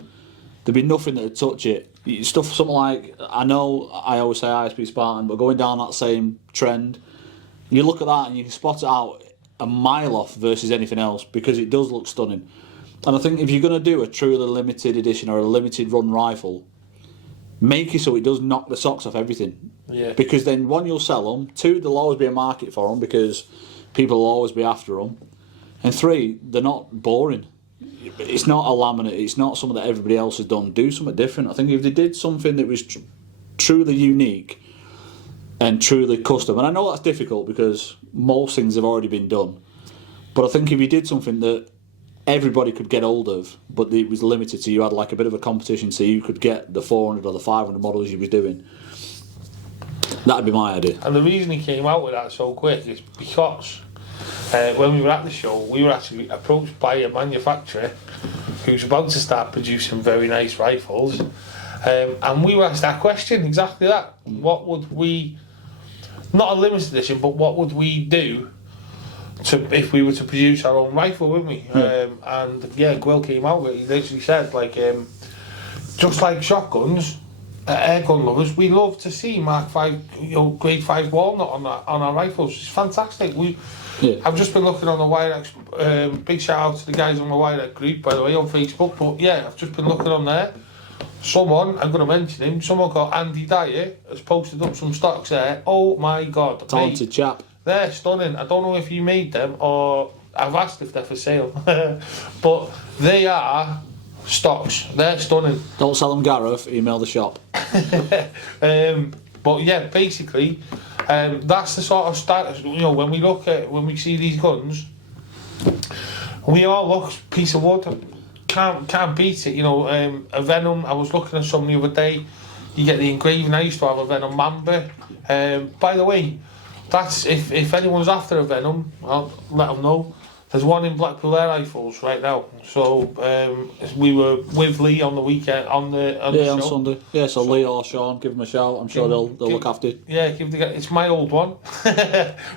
There'd be nothing that would touch it. Stuff, something like, I know I always say ISP Spartan, but going down that same trend, you look at that and you can spot it out a mile off versus anything else, because it does look stunning. And I think if you're going to do a truly limited edition or a limited run rifle, make it so it does knock the socks off everything. Yeah. Because then, one, you'll sell them. 2, there'll always be a market for them because people will always be after them. And 3, they're not boring. It's not a laminate. It's not something that everybody else has done. Do something different. I think if they did something that was truly unique and truly custom, and I know that's difficult because most things have already been done, but I think if you did something that everybody could get hold of, but it was limited, so you had like a bit of a competition, so you could get the 400 or the 500 models you was doing, that'd be my idea. And the reason he came out with that so quick is because when we were at the show, we were actually approached by a manufacturer who's about to start producing very nice rifles, and we were asked that question, exactly that. What would we, not a limited edition, but what would we do if we were to produce our own rifle, wouldn't we? And Will came out with it. He literally said, just like shotguns, air gun lovers, we love to see Mark 5, grade 5 walnut on our rifles. It's fantastic. I've just been looking on the Wirex, big shout out to the guys on the Wirex group, by the way, on Facebook, but I've just been looking on there. Someone, I'm going to mention him, someone called Andy Dyer has posted up some stocks there. Oh my God. Talented chap. They're stunning. I don't know if you made them, or I've asked if they're for sale, but they are stocks. They're stunning. Don't sell them, Gareth. Email the shop. But basically, that's the sort of status. When we see these guns, we all look piece of wood. Can't beat it. A Venom. I was looking at some the other day. You get the engraving. I used to have a Venom Mamba. By the way, that's if anyone's after a Venom, I'll let them know. There's one in Blackpool Air Rifles right now. So we were with Lee on the weekend on the show. On Sunday. Yeah, so Lee or Sean, give them a shout. I'm sure they'll look after you. Yeah, it's my old one.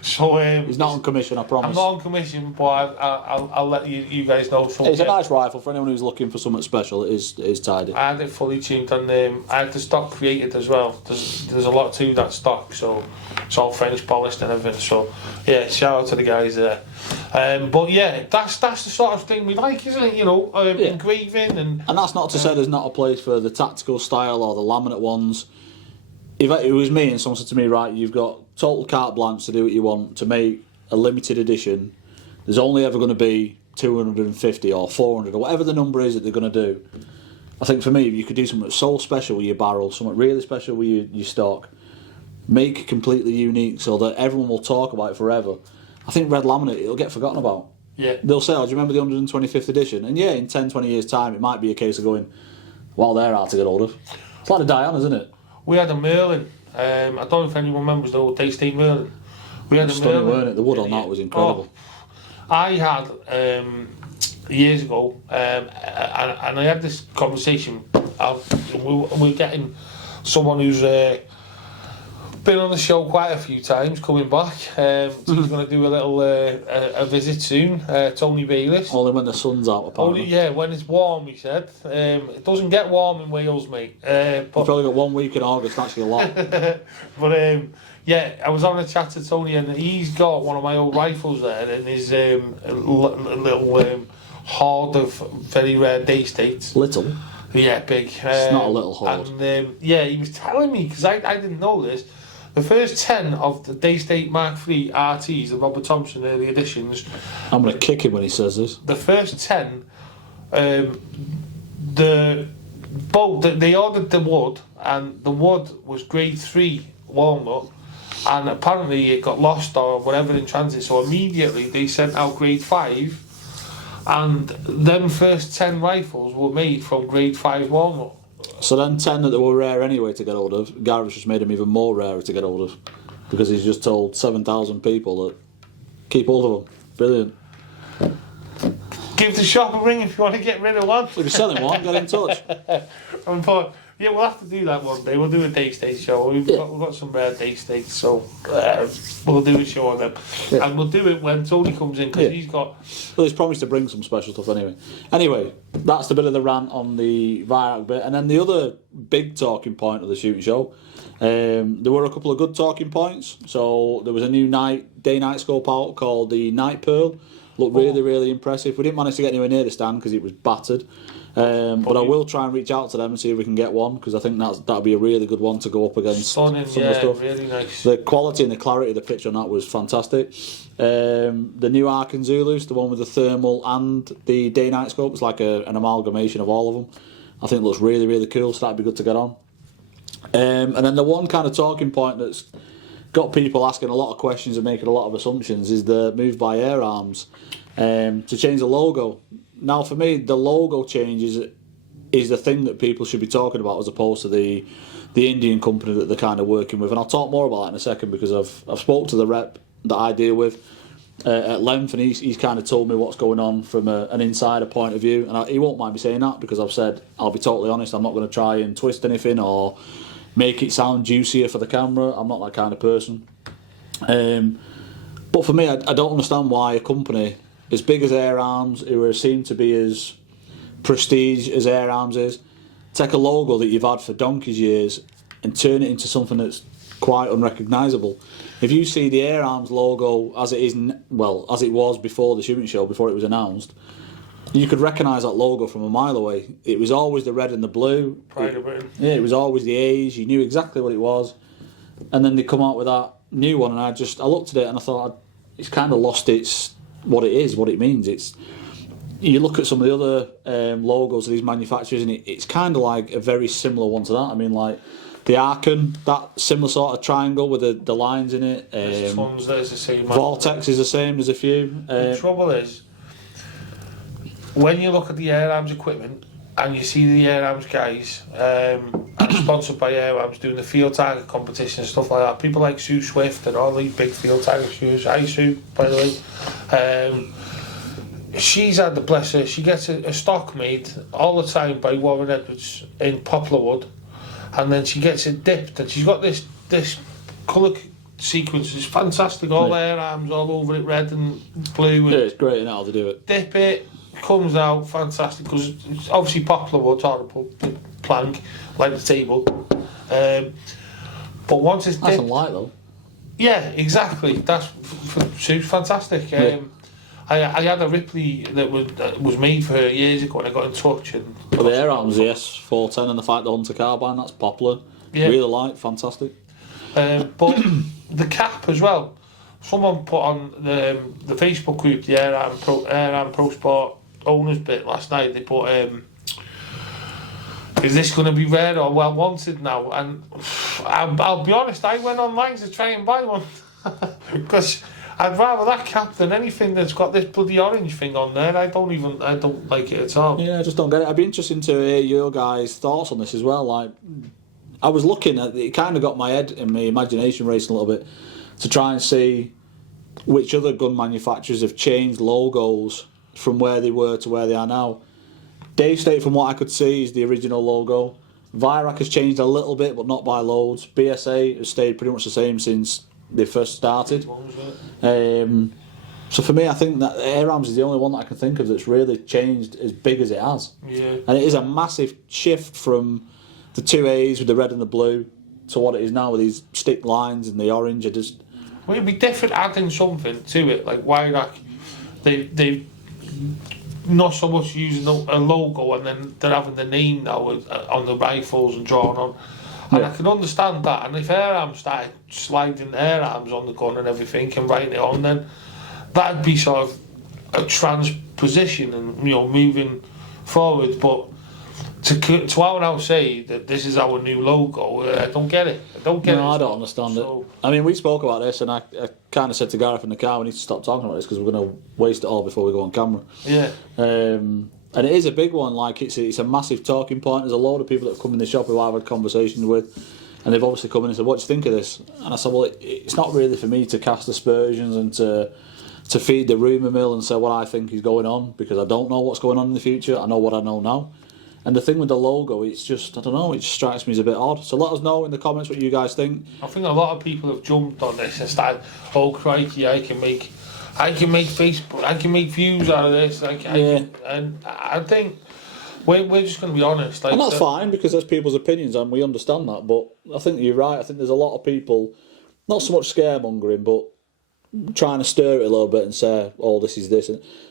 So he's not on commission, I promise. I'm not on commission, but I'll let you guys know. So, it's a nice rifle for anyone who's looking for something special. It is tidy. I had it fully tuned, and I had the stock created as well. There's a lot to that stock, so it's all French polished and everything. So shout out to the guys there. But that's the sort of thing we like, isn't it? Engraving and that's not to say there's not a place for the tactical style or the laminate ones. If it was me and someone said to me, right, you've got total carte blanche to do what you want to make a limited edition, there's only ever going to be 250 or 400 or whatever the number is that they're going to do. I think for me, if you could do something so special with your barrel, something really special with your stock, make it completely unique so that everyone will talk about it forever. I think red laminate, it'll get forgotten about. Yeah. They'll say, do you remember the 125th edition? And in 10, 20 years' time, it might be a case of going, well, they're hard to get hold of. It's like the Diana, isn't it? We had a Merlin. I don't know if anyone remembers the old Day State Merlin. We had a Stunning, Merlin. weren't it? The wood on that was incredible. I had years ago, and I had this conversation. We're getting someone who's been on the show quite a few times, coming back. He's going to do a little a visit soon. Tony Bayliss. Only when the sun's out, apparently. Only when it's warm, he said. It doesn't get warm in Wales, mate. We've probably got 1 week in August, actually a lot. But yeah, I was on a chat to Tony, and he's got one of my old rifles there, and his little hoard of very rare day states. Little? Yeah, big. It's not a little hoard. And yeah, he was telling me, because I didn't know this, the first 10 of the Day State Mark III RTs, the Robert Thompson early editions. I'm going to kick him when he says this. The first 10, they ordered the wood, and the wood was grade 3 walnut, and apparently it got lost or whatever in transit, so immediately they sent out grade 5, and them first 10 rifles were made from grade 5 walnut. So then 10 that were rare anyway to get hold of, Gareth just made them even more rare to get hold of, because he's just told 7,000 people that keep hold of them. Brilliant. Give the shop a ring if you want to get rid of one. If you're selling one, get in touch. Yeah, we'll have to do that one day. We'll do a day state show. We've got some rare day states, so we'll do a show on them. Yeah. And we'll do it when Tony comes in, because he's got... Well, he's promised to bring some special stuff anyway. Anyway, that's the bit of the rant on the Virak bit. And then the other big talking point of the shooting show, there were a couple of good talking points. So there was a new day-night scope out called the Night Pearl. Looked really, really impressive. We didn't manage to get anywhere near the stand because it was battered. But I will try and reach out to them and see if we can get one, because I think that'd be a really good one to go up against Stunning, some of the stuff. Really nice. The quality and the clarity of the picture on that was fantastic. The new Ark and Zulus, the one with the thermal and the day-night scope, it's like an amalgamation of all of them. I think it looks really, really cool, so that'd be good to get on. And then the one kind of talking point that's got people asking a lot of questions and making a lot of assumptions is the move by Air Arms to change the logo. Now, for me, the logo change is the thing that people should be talking about, as opposed to the Indian company that they're kind of working with. And I'll talk more about that in a second, because I've spoke to the rep that I deal with at length, and he's kind of told me what's going on from an insider point of view. And he won't mind me saying that, because I've said, I'll be totally honest, I'm not going to try and twist anything or make it sound juicier for the camera. I'm not that kind of person. But for me, I don't understand why a company as big as Air Arms, who seem to be as prestige as Air Arms is, take a logo that you've had for donkey's years and turn it into something that's quite unrecognisable. If you see the Air Arms logo as it is, as it was before the shooting show, before it was announced, you could recognise that logo from a mile away. It was always the red and the blue. Pride of Britain. Yeah, it was always the A's. You knew exactly what it was. And then they come out with that new one, and I looked at it and I thought, it's kind of lost what it is, what it means. You look at some of the other logos of these manufacturers, and it's kind of like a very similar one to that. I mean, like the Arkan, that similar sort of triangle with the lines in it. There's tons there's the same. Vortex is the same. There's a few. The trouble is, when you look at the Air Arms equipment and you see the Air Arms guys sponsored by Air Arms doing the field target competition and stuff like that, people like Sue Swift and all these big field target shoes. Hi Sue, by the way. She's had the bless her, she gets a stock made all the time by Warren Edwards in poplar wood, and then she gets it dipped, and she's got this colour sequence. It's fantastic, all Air Arms all over it, red and blue. And yeah, it's great, how to do it. Dip it, comes out fantastic, because it's obviously poplar wood, horrible plank like the table, but once it's dipped, that's light though. Yeah, exactly. That's fantastic. I had a Ripley that was made for her years ago, and I got in touch. And well, the Air Arms, the S410 and the Fight the Hunter carbine, that's popular. Yeah. Really light, fantastic. But the cap as well. Someone put on the Facebook group, the Air Arm Pro Sport owners bit last night. They put, is this going to be rare or well wanted now? And I'll be honest, I went online to try and buy one because I'd rather that cap than anything that's got this bloody orange thing on there. I don't like it at all. Yeah, I just don't get it. I'd be interested to hear your guys' thoughts on this as well. Like, I was looking at it, kind of got my head and my imagination racing a little bit to try and see which other gun manufacturers have changed logos from where they were to where they are now. Dave State, from what I could see, is the original logo. Virac has changed a little bit, but not by loads. BSA has stayed pretty much the same since they first started. So for me, I think that Air Arms is the only one that I can think of that's really changed as big as it has. Yeah. And it is a massive shift from the 2As with the red and the blue to what it is now with these stick lines and the orange. Well, it'd be different adding something to it, like Wirac. They not so much using a logo and then they're having the name now on the rifles and drawn on. And I can understand that. And if Air Arms started sliding Air Arms on the gun and everything and writing it on, then that'd be sort of a transposition and moving forward. But to out now say that this is our new logo, I don't get it. I don't don't understand it. I mean, we spoke about this, and I kind of said to Gareth in the car, we need to stop talking about this because we're going to waste it all before we go on camera. Yeah. And it is a big one. Like it's a massive talking point. There's a load of people that have come in the shop who I've had conversations with, and they've obviously come in and said, "What do you think of this?" And I said, "Well, it's not really for me to cast aspersions and to feed the rumour mill and say what I think is going on, because I don't know what's going on in the future. I know what I know now." And the thing with the logo, it's just, I don't know, it just strikes me as a bit odd. So let us know in the comments what you guys think. I think a lot of people have jumped on this and started, "Oh crikey, I can make Facebook, I can make views out of this." And I think we're just going to be honest. And that's fine, because that's people's opinions and we understand that. But I think you're right. I think there's a lot of people, not so much scaremongering, but trying to stir it a little bit and say, "Oh, this is this."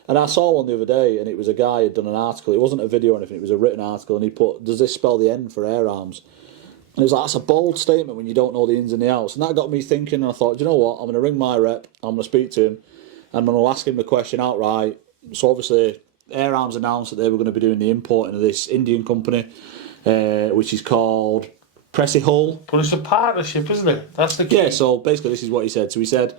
And I saw one the other day, and it was a guy who'd done an article. It wasn't a video or anything, it was a written article, and he put, "Does this spell the end for Air Arms?" And it was like, that's a bold statement when you don't know the ins and the outs. And that got me thinking, and I thought, you know what, I'm going to ring my rep, I'm going to speak to him, and I'm going to ask him the question outright. So obviously, Air Arms announced that they were going to be doing the importing of this Indian company, which is called Pressy Hull. But it's a partnership, isn't it? That's the key. Yeah, so basically this is what he said. So he said,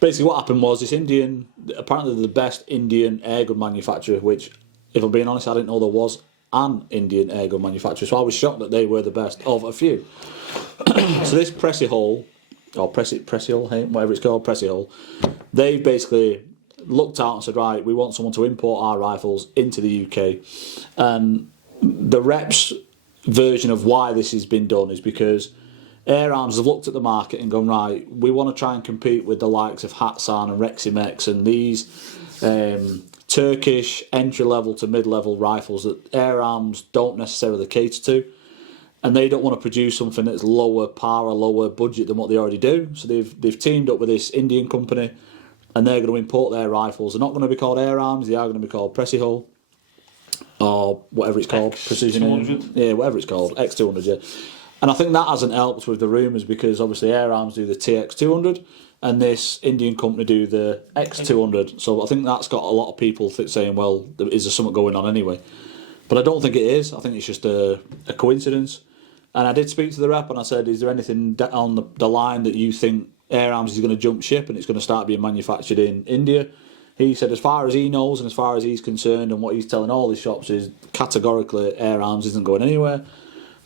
basically what happened was this Indian, apparently they're the best Indian airgun manufacturer, which, if I'm being honest, I didn't know there was an Indian airgun manufacturer, so I was shocked that they were the best of a few. So this Pressy Hull, or Pressy Hull, whatever it's called, Pressy Hull, they basically looked out and said, right, we want someone to import our rifles into the UK. And the reps' version of why this has been done is because Air Arms have looked at the market and gone, right, we want to try and compete with the likes of Hatsan and Reximex and these Turkish entry-level to mid-level rifles that Air Arms don't necessarily cater to, and they don't want to produce something that's lower power, lower budget than what they already do. So they've teamed up with this Indian company, and they're going to import their rifles. They're not going to be called Air Arms, they are going to be called Pressy Hull, or whatever it's called, Precision, X200. whatever it's called, X200, yeah. And I think that hasn't helped with the rumours, because obviously Air Arms do the TX200 and this Indian company do the X200. So I think that's got a lot of people saying, well, is there something going on anyway? But I don't think it is. I think it's just a coincidence. And I did speak to the rep and I said, is there anything on the line that you think Air Arms is going to jump ship and it's going to start being manufactured in India? He said as far as he knows and as far as he's concerned and what he's telling all his shops is categorically Air Arms isn't going anywhere.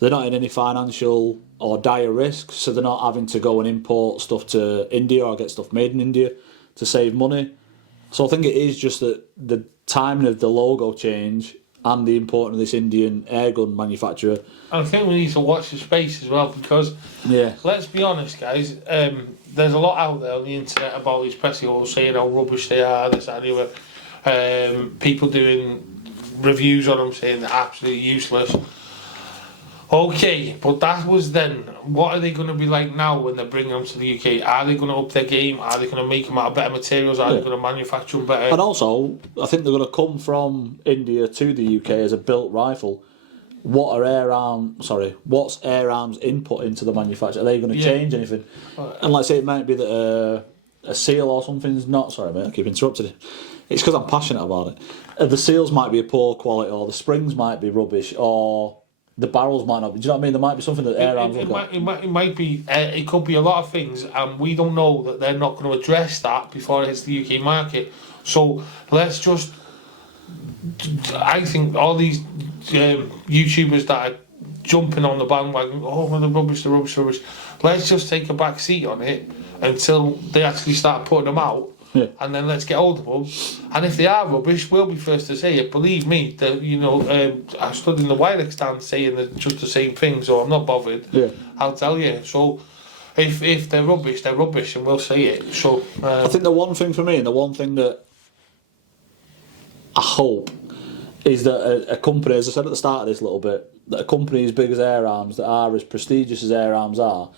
They're not in any financial or dire risk, so they're not having to go and import stuff to India or get stuff made in India to save money. So I think it is just that the timing of the logo change and the importing of this Indian airgun manufacturer. And I think we need to watch the space as well, because let's be honest, guys, there's a lot out there on the internet about these Pressy Hulls saying how rubbish they are, this, that, and the other. People doing reviews on them saying they're absolutely useless. Okay, but that was then. What are they going to be like now when they're bringing them to the UK? Are they going to up their game? Are they going to make them out of better materials? Are they going to manufacture them better? And also, I think they're going to come from India to the UK as a built rifle. What's Air Arms input into the manufacture? Are they going to change anything? And like I say, it might be that a seal or something's not. Sorry, mate, I keep interrupting it. It's because I'm passionate about it. The seals might be a poor quality, or the springs might be rubbish, or the barrels might not be. Do you know what I mean? There might be something that Air Arms it might be. It could be a lot of things, and we don't know that they're not going to address that before it hits the UK market. So let's just. I think all these YouTubers that are jumping on the bandwagon. Oh, the rubbish. Let's just take a back seat on it until they actually start putting them out. Yeah. And then let's get hold of them. And if they are rubbish, we'll be first to say it. Believe me, that I stood in the Wirex stand saying just the same thing, so I'm not bothered. Yeah. I'll tell you. So if they're rubbish, and we'll say it. So I think the one thing for me, and the one thing that I hope, is that a company, as I said at the start of this little bit, that a company as big as Air Arms, that are as prestigious as Air Arms are,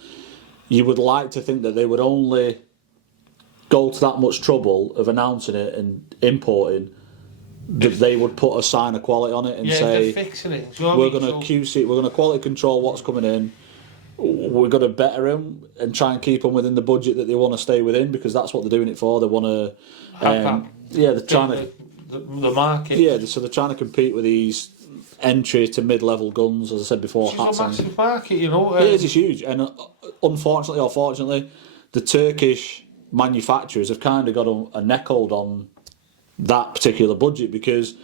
you would like to think that they would only go to that much trouble of announcing it and importing, that they would put a sign of quality on it and say, they're fixing it. Do you know we're what I going mean? to QC, we're going to quality control what's coming in, we're going to better them and try and keep them within the budget that they want to stay within, because that's what they're doing it for. They want to, they're trying to, the market. yeah, so they're trying to compete with these entry to mid-level guns, as I said before. It's a massive market, you know. It is, it's huge, and unfortunately or fortunately, the Turkish manufacturers have kind of got a neck hold on that particular budget, because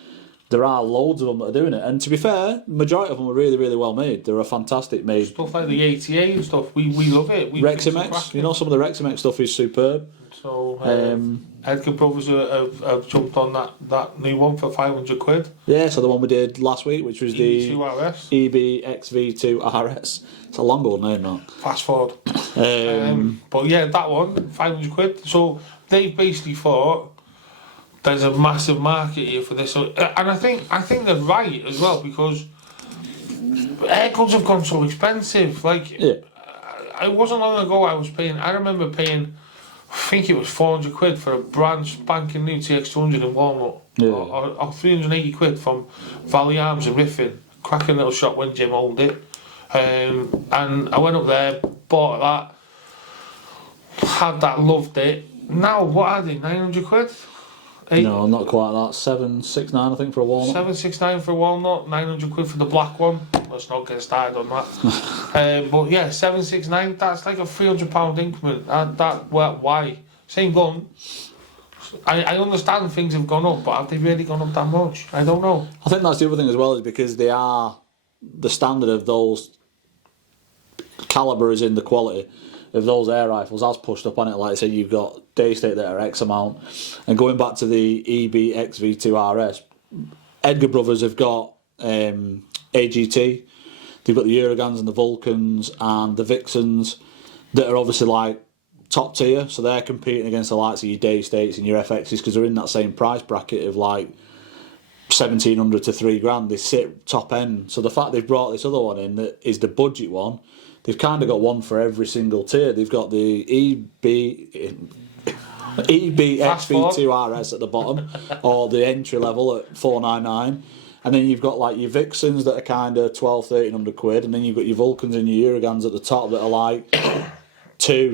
there are loads of them that are doing it, and to be fair, the majority of them are really, really well made. They're a fantastic made. Stuff like the ATA and stuff, we love it. Reximex, some of the Reximex stuff is superb. So Edgar Brothers have jumped on that new one for £500. Yeah, so the one we did last week, which was the EB2RS. EBXV2RS. It's a long old name, that. Fast forward. But yeah, that one, £500. So they basically thought there's a massive market here for this, and I think they're right as well, because air guns have gone so expensive. Like, Yeah. it wasn't long ago I remember paying, I think it was £400 for a brand spanking new TX200 in Walnut, Yeah. or £380 from Valley Arms in Riffin. Cracking little shop when Jim owned it. And I went up there, bought that, had that, loved it. Now, what are they, £900? No, not quite that. 769, I think, for a walnut. 769 for a walnut, £900 for the black one. Let's not get started on that. But yeah, 769. That's like a £300 increment. Why? Same gun. I understand things have gone up, but have they really gone up that much? I don't know. I think that's the other thing as well, is because they are, the standard of those calibre is in the quality of those air rifles has pushed up on it. Like I said, you've got day state that are X amount, and going back to the EBXV2RS, Edgar Brothers have got AGT, they've got the Eurogans and the Vulcans and the Vixens that are obviously like top tier, so they're competing against the likes of your day states and your FXs, because they're in that same price bracket of like 1,700 to £3,000. They sit top end. So the fact they've brought this other one in that is the budget one, they've kind of got one for every single tier. They've got the EBXV2RS at the bottom, or the entry level at 499, and then you've got like your Vixens that are kind of 1,200-1,300 quid, and then you've got your Vulcans and your Eurogans at the top that are like £2,500,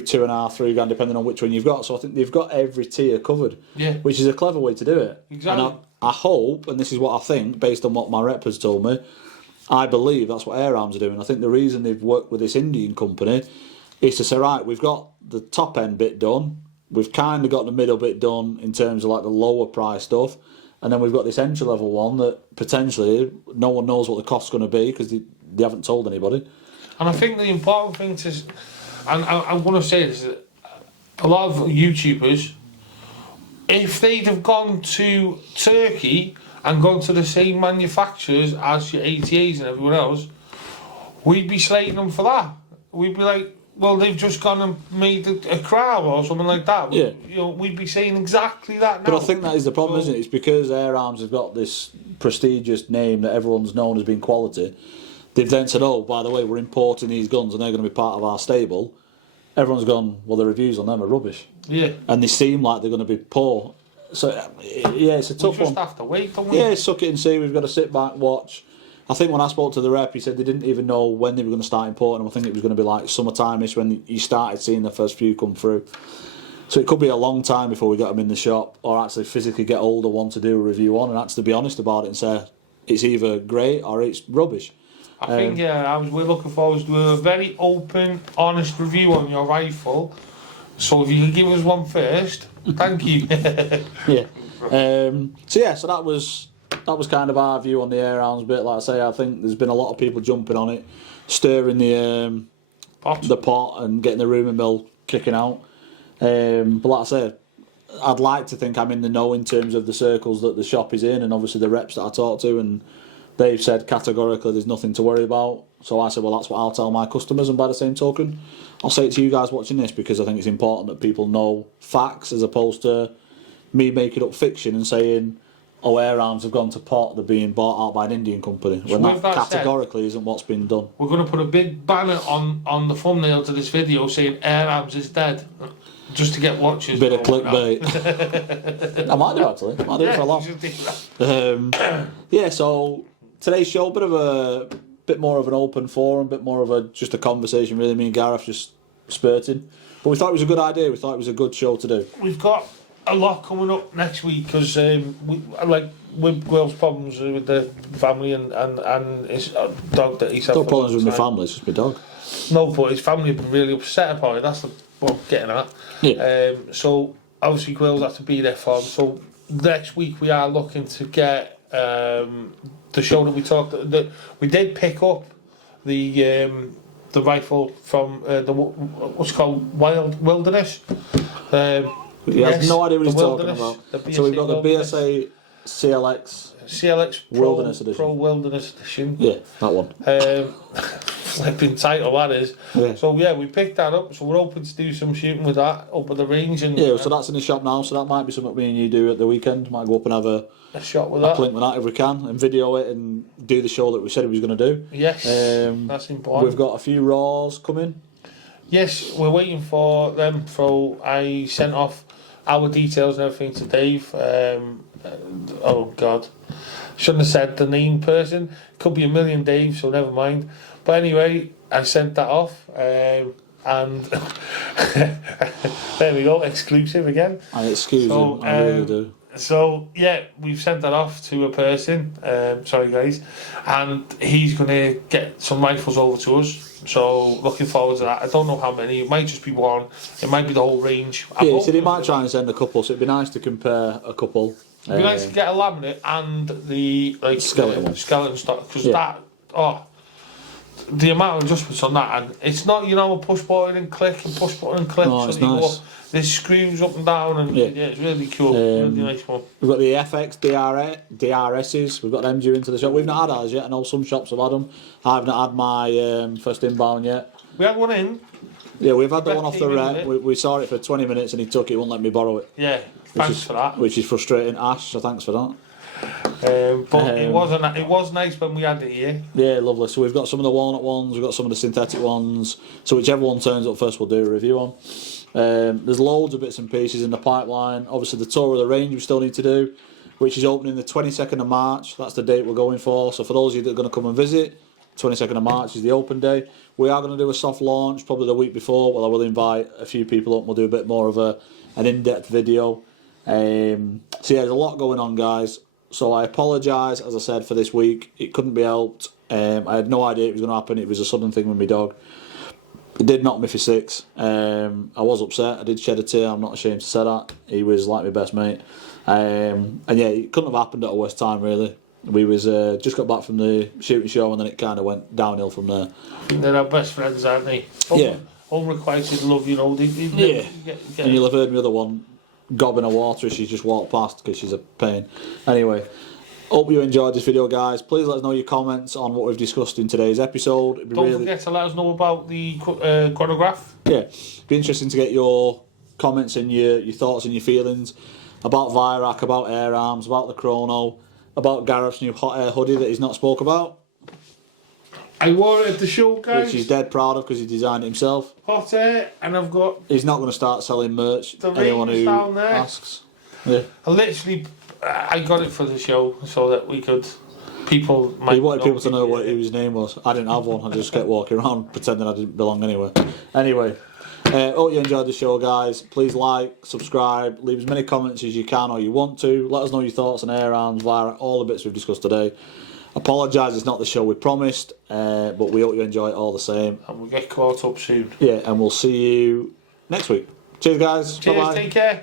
£3,000, depending on which one you've got. So I think they've got every tier covered, which is a clever way to do it. Exactly. And I hope, and this is what I think, based on what my rep has told me, I believe that's what Air Arms are doing. I think the reason they've worked with this Indian company is to say, right, we've got the top end bit done, we've kind of got the middle bit done in terms of like the lower price stuff, and then we've got this entry level one that potentially no one knows what the cost's going to be because they haven't told anybody. And I think the important thing to, and I want to say this, a lot of YouTubers, if they'd have gone to Turkey and gone to the same manufacturers as your ATAs and everyone else, we'd be slating them for that. We'd be like, well, they've just gone and made a crowd or something like that. Yeah. We'd be saying exactly that now. But I think that is the problem, isn't it? It's because Air Arms have got this prestigious name that everyone's known as being quality. They've then said, oh, by the way, we're importing these guns and they're going to be part of our stable. Everyone's gone, well, the reviews on them are rubbish. Yeah. And they seem like they're going to be poor. So, yeah, it's a tough one. We just have to wait, don't we? Yeah, suck it and see. We've got to sit back, watch. I think when I spoke to the rep, he said they didn't even know when they were going to start importing them. I think it was going to be like summertime-ish when you started seeing the first few come through. So it could be a long time before we got them in the shop, or actually physically get hold of one to do a review on and actually be honest about it and say it's either great or it's rubbish. I think, we're looking forward to do a very open, honest review on your rifle. So if you can give us one first, thank you. Yeah. So that was was kind of our view on the air arms bit. Like I say, I think there's been a lot of people jumping on it, stirring the pot and getting the rumour mill kicking out. But like I say, I'd like to think I'm in the know in terms of the circles that the shop is in, and obviously the reps that I talk to, and they've said categorically there's nothing to worry about. So I said, well, that's what I'll tell my customers, and by the same token, I'll say it to you guys watching this, because I think it's important that people know facts as opposed to me making up fiction and saying, oh, air arms have gone to pot, they're being bought out by an Indian company, when that categorically isn't what's been done. We're going to put a big banner on the thumbnail to this video saying air arms is dead, just to get watchers. Bit of clickbait. I might do, actually. I might do it for a laugh. Yeah, so today's show, bit more of an open forum, bit more of just a conversation, really. Me and Gareth just spurting. But we thought it was a good idea. We thought it was a good show to do. We've got a lot coming up next week, because with Will's problems with the family and his dog that he's had. No problems with my family, it's just my dog. No, but his family have been really upset about it. That's what I'm getting at. Yeah. So obviously Will's have to be there for him. So next week we are looking to get the show that we talked. We did pick up the rifle from the what's called Wilderness. He has no idea what he's talking about. So we've got the BSA CLX Wilderness Edition. Pro Wilderness Edition. Yeah, that one. Flipping title that is. Yeah. So yeah, we picked that up. So we're hoping to do some shooting with that up at the range. And yeah, so that's in the shop now. So that might be something me and you do at the weekend. Might go up and have a shot with that. Plink with that if we can, and video it and do the show that we said we was going to do. Yes, that's important. We've got a few raws coming. Yes, we're waiting for them. So I sent off our details and everything to Dave. Oh God, shouldn't have said the name person. Could be a million Dave, so never mind. But anyway, I sent that off, and there we go, exclusive again. I excuse him, I really do. So yeah, we've sent that off to a person. Sorry guys, and he's going to get some rifles over to us. So looking forward to that. I don't know how many. It might just be one. It might be the whole range. Yeah, he said he might try and send a couple. So it'd be nice to compare a couple. It'd be nice to get a laminate and the skeleton stock, because the amount of adjustments on that, and it's not a push button and click and push button and click. No, it's nice. There's screws up and down, and yeah it's really cool. Really nice one. We've got the FX DRSs. We've got them due into the shop. We've not had ours yet. I know some shops have had them. I've not had my first inbound yet. We had one in. Yeah, we've had the one off the rep. We saw it for 20 minutes and he took it, wouldn't let me borrow it. Yeah, thanks for that. Which is frustrating. Ash, so thanks for that. But it was nice when we had it here. Yeah, lovely. So we've got some of the walnut ones, we've got some of the synthetic ones. So whichever one turns up first, we'll do a review on. There's loads of bits and pieces in the pipeline. Obviously, the tour of the range we still need to do, which is opening the 22nd of March. That's the date we're going for. So for those of you that are going to come and visit, 22nd of March is the open day. We are going to do a soft launch probably the week before. Well, I will invite a few people up and we'll do a bit more of an in-depth video. So yeah, there's a lot going on, guys. So I apologise, as I said, for this week. It couldn't be helped. I had no idea it was going to happen. It was a sudden thing with my dog. It did knock me for 6. I was upset. I did shed a tear. I'm not ashamed to say that. He was like my best mate. And yeah, it couldn't have happened at a worse time, really. We was just got back from the shooting show and then it kind of went downhill from there. I think they're our best friends, aren't they? Yeah. Unrequited love, Yeah. And you'll have heard my other one gobbing her water as she just walked past because she's a pain. Anyway, hope you enjoyed this video, guys. Please let us know your comments on what we've discussed in today's episode. Don't forget to let us know about the chronograph. Yeah, it'd be interesting to get your comments and your thoughts and your feelings about Vyrak, about Air Arms, about the Chrono, about Gareth's new hot air hoodie that he's not spoke about. I wore it at the show, guys. Which he's dead proud of because he designed it himself. Hot air, and I've got... He's not going to start selling merch. The anyone who down there. asks. Yeah. I got it for the show so that we could... People might... He wanted people to know what his name was. I didn't have one. I just kept walking around pretending I didn't belong anywhere. Anyway, hope you enjoyed the show, guys. Please like, subscribe, leave as many comments as you can or you want to. Let us know your thoughts on Air Arms, Vyrak, all the bits we've discussed today. Apologise, it's not the show we promised, but we hope you enjoy it all the same. And we'll get caught up soon. Yeah, and we'll see you next week. Cheers, guys. Cheers, bye-bye. Take care.